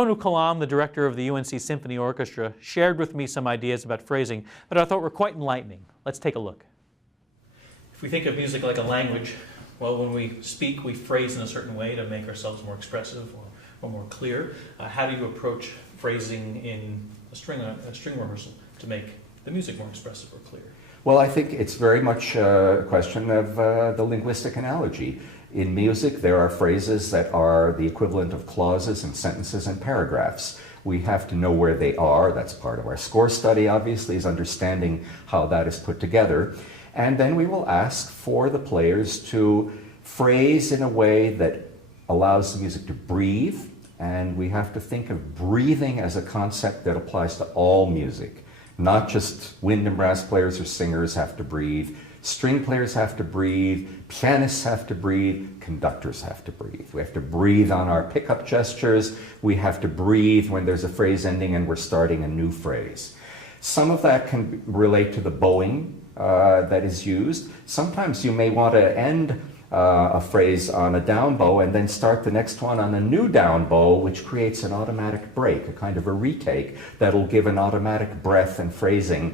Tonu Kalam, the director of the UNC Symphony Orchestra, shared with me some ideas about phrasing that I thought were quite enlightening. Let's take a look. If we think of music like a language, well, when we speak, we phrase in a certain way to make ourselves more expressive or more clear. How do you approach phrasing in a string rehearsal to make the music more expressive or clear? Well, I think it's very much a question of the linguistic analogy. In music, there are phrases that are the equivalent of clauses and sentences and paragraphs. We have to know where they are. That's part of our score study, obviously, is understanding how that is put together. And then we will ask for the players to phrase in a way that allows the music to breathe. And we have to think of breathing as a concept that applies to all music. Not just wind and brass players or singers have to breathe. String players have to breathe, pianists have to breathe, conductors have to breathe. We have to breathe on our pickup gestures. We have to breathe when there's a phrase ending and we're starting a new phrase. Some of that can relate to the bowing that is used. Sometimes you may want to end a phrase on a down bow and then start the next one on a new down bow, which creates an automatic break, a kind of a retake that'll give an automatic breath and phrasing,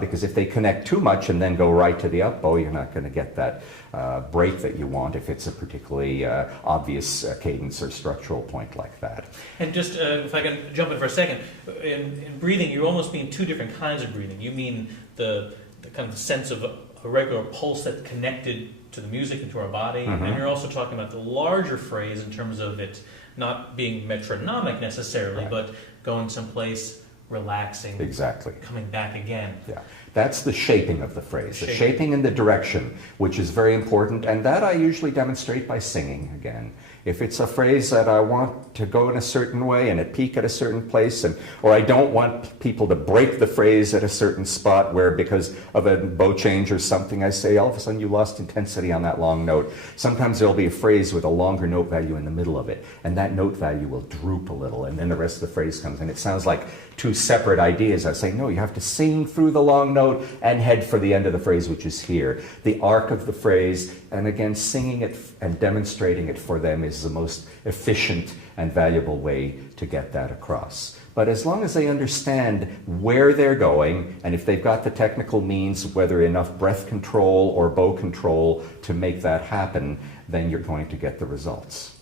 because if they connect too much and then go right to the up bow, you're not going to get that break that you want if it's a particularly obvious cadence or structural point like that. And just, if I can jump in for a second, in breathing, you almost mean two different kinds of breathing. You mean the kind of sense of a regular pulse that's connected to the music and to our body, and you're also talking about the larger phrase in terms of it not being metronomic necessarily, but going someplace, relaxing, exactly, coming back again. Yeah, that's the shaping of the phrase, the shaping and the direction, which is very important, and that I usually demonstrate by singing again. If it's a phrase that I want to go in a certain way and it peak at a certain place, or I don't want people to break the phrase at a certain spot where because of a bow change or something, I say, all of a sudden you lost intensity on that long note. Sometimes there'll be a phrase with a longer note value in the middle of it, and that note value will droop a little, and then the rest of the phrase comes, and it sounds like two separate ideas. I say, no, you have to sing through the long note and head for the end of the phrase, which is here. The arc of the phrase, and again, singing it and demonstrating it for them is the most efficient and valuable way to get that across. But as long as they understand where they're going, and if they've got the technical means, whether enough breath control or bow control to make that happen, then you're going to get the results.